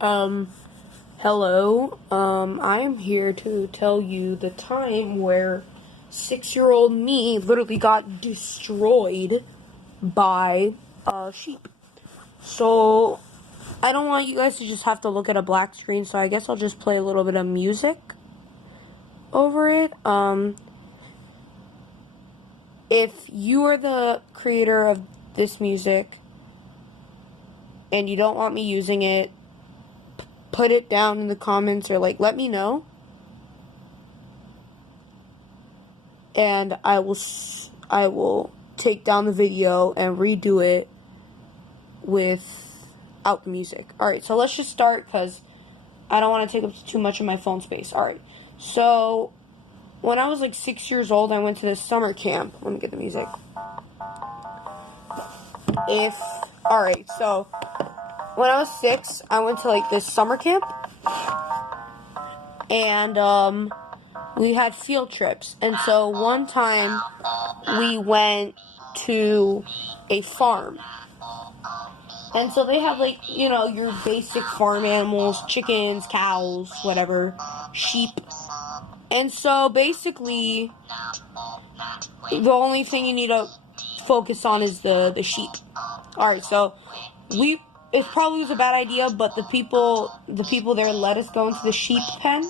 Um, Hello. I'm here to tell you the time where 6-year-old me literally got destroyed by a sheep. So, I don't want you guys to just have to look at a black screen, so I guess I'll just play a little bit of music over it. If you are the creator of this music and you don't want me using it, put it down in the comments or let me know, and I will take down the video and redo it without the music. Alright, so let's just start because I don't want to take up too much of my phone space. Alright, so when I was 6 years old, I went to this summer camp. Let me get the music. Alright, so when I was 6, I went to this summer camp, and we had field trips. And so one time we went to a farm, and so they have your basic farm animals: chickens, cows, whatever, sheep. And so basically the only thing you need to focus on is the sheep. Alright, so it probably was a bad idea, but the people there let us go into the sheep pen.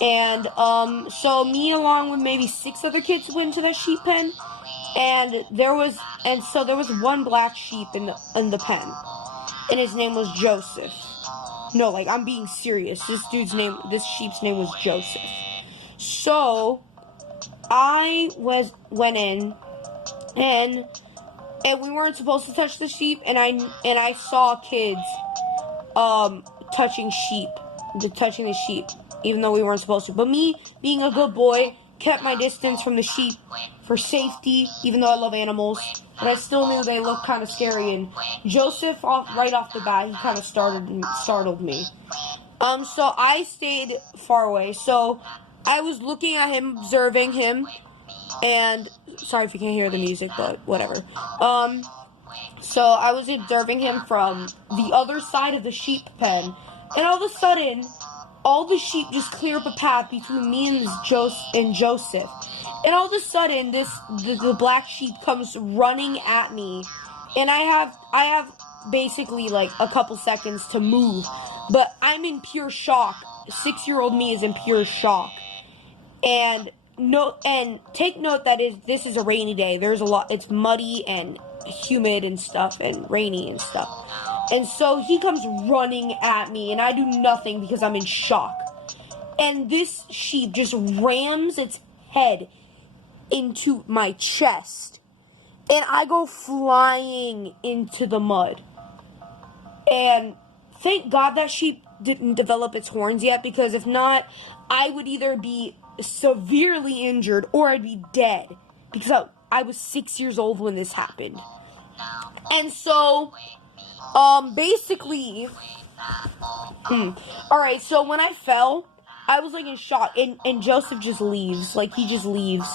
And so me along with maybe 6 other kids went to the sheep pen, and there was one black sheep in the pen, and his name was Joseph. No, I'm being serious. This sheep's name was Joseph. So I went in, and we weren't supposed to touch the sheep, and I saw kids touching the sheep, even though we weren't supposed to. But me, being a good boy, kept my distance from the sheep for safety, even though I love animals. But I still knew they looked kind of scary, and Joseph, right off the bat, he kind of startled me. So I stayed far away. So I was looking at him, observing him, and sorry if you can't hear the music, but whatever. So I was observing him from the other side of the sheep pen, and all of a sudden, all the sheep just clear up a path between me and Joseph. And all of a sudden, the black sheep comes running at me, and I have basically a couple seconds to move, but I'm in pure shock. 6-year-old me is in pure shock. And take note that this is a rainy day. It's muddy and humid and stuff, and rainy and stuff. And so he comes running at me, and I do nothing because I'm in shock. And this sheep just rams its head into my chest, and I go flying into the mud. And thank God that sheep didn't develop its horns yet, because if not, I would either be severely injured or I'd be dead, because I was 6 years old when this happened. And so basically alright, so when I fell, I was in shock, and Joseph just leaves. He just leaves,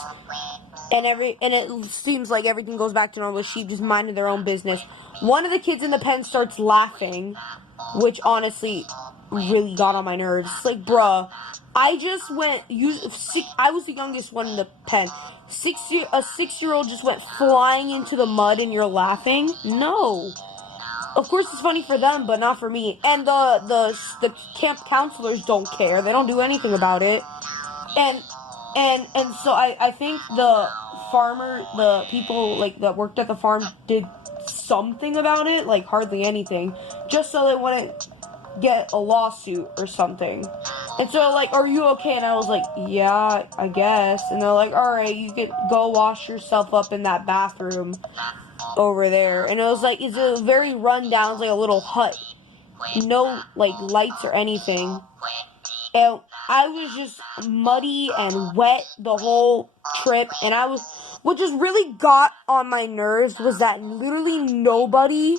and it seems like everything goes back to normal. Sheep just minding their own business. One of the kids in the pen starts laughing, which honestly really got on my nerves. Bruh, I was the youngest one in the pen. A 6-year-old just went flying into the mud, and you're laughing? No. Of course it's funny for them, but not for me. And the camp counselors don't care. They don't do anything about it. And so I think the people that worked at the farm did something about it, hardly anything, just so they wouldn't get a lawsuit or something. And so are you okay? And I was yeah, I guess. And they're alright, you can go wash yourself up in that bathroom over there. And it was it's a very run down, it's a little hut, no lights or anything, and I was just muddy and wet the whole trip. And what just really got on my nerves was that literally nobody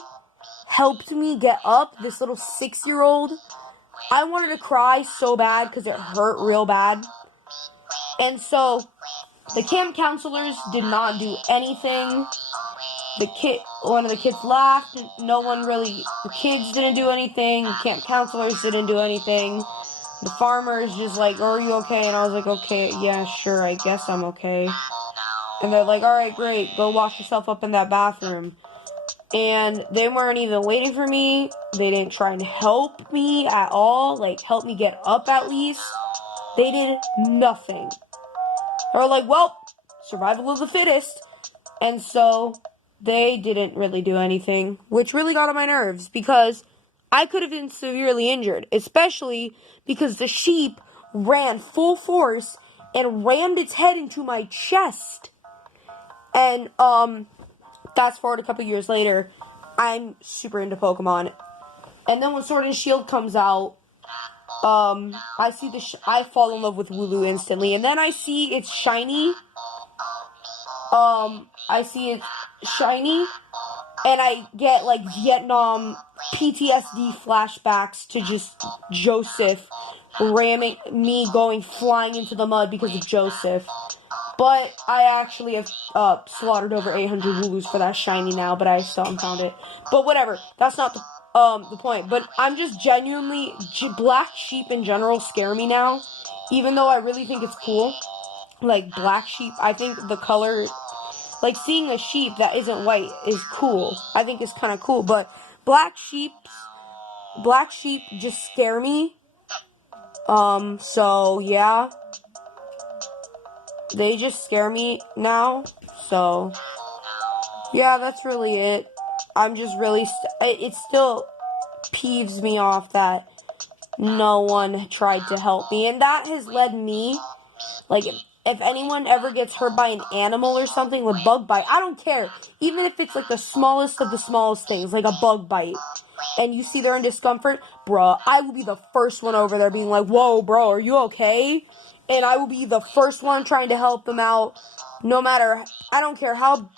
helped me get up. This little 6-year-old, I wanted to cry so bad because it hurt real bad. And so the camp counselors did not do anything. one of the kids laughed. No one really, the kids didn't do anything. The camp counselors didn't do anything. The farmer's just like, are you okay? And I was like, okay, yeah, sure, I guess I'm okay. And they're like, alright, great, go wash yourself up in that bathroom. And they weren't even waiting for me. They didn't try and help me at all. Like, help me get up at least. They did nothing. They were like, well, survival of the fittest. And so they didn't really do anything, which really got on my nerves because I could have been severely injured, especially because the sheep ran full force and rammed its head into my chest. And, fast forward a couple years later, I'm super into Pokemon. And then when Sword and Shield comes out, I fall in love with Wooloo instantly. And then I see it's shiny. And I get, like, Vietnam PTSD flashbacks to just Joseph ramming me going flying into the mud because of Joseph. But I actually have slaughtered over 800 Wooloos for that shiny now, but I still haven't found it. But whatever, that's not the point. But I'm just genuinely, black sheep in general scare me now, even though I really think it's cool. Like, black sheep, I think the color, like, seeing a sheep that isn't white is cool. I think it's kind of cool, but black sheep just scare me. So, yeah. They just scare me now, so, yeah, that's really it. I'm just really, it still peeves me off that no one tried to help me, and that has led me, like, if anyone ever gets hurt by an animal or something with bug bite, I don't care, even if it's, like, the smallest of the smallest things, like a bug bite, and you see they're in discomfort, bruh, I will be the first one over there being like, whoa, bro, are you okay? And I will be the first one trying to help them out, no matter, I don't care how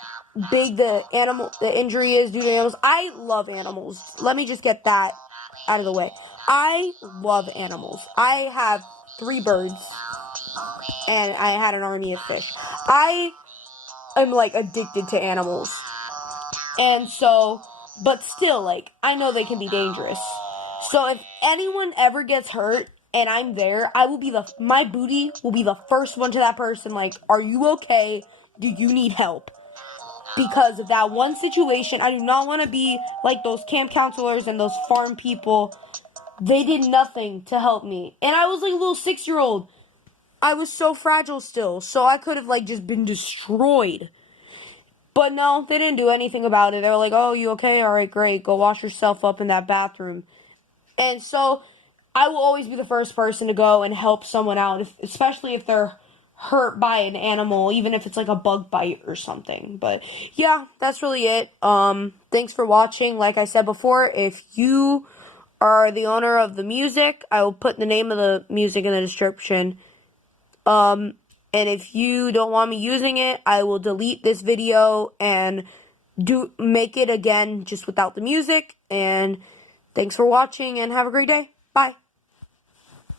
big the injury is due to animals. I love animals. Let me just get that out of the way. I love animals. I have 3 birds, and I had an army of fish. I am, like, addicted to animals. And so, but still, like, I know they can be dangerous. So if anyone ever gets hurt, and I'm there, my booty will be the first one to that person, like, are you okay? Do you need help? Because of that one situation, I do not want to be like those camp counselors and those farm people. They did nothing to help me. And I was like a little 6-year-old. I was so fragile still, so I could have, like, just been destroyed. But no, they didn't do anything about it. They were like, oh, you okay? All right, great. Go wash yourself up in that bathroom. And so I will always be the first person to go and help someone out, especially if they're hurt by an animal, even if it's like a bug bite or something. But yeah, that's really it. Thanks for watching. Like I said before, if you are the owner of the music, I will put the name of the music in the description. And if you don't want me using it, I will delete this video and make it again just without the music. And thanks for watching and have a great day. Bye.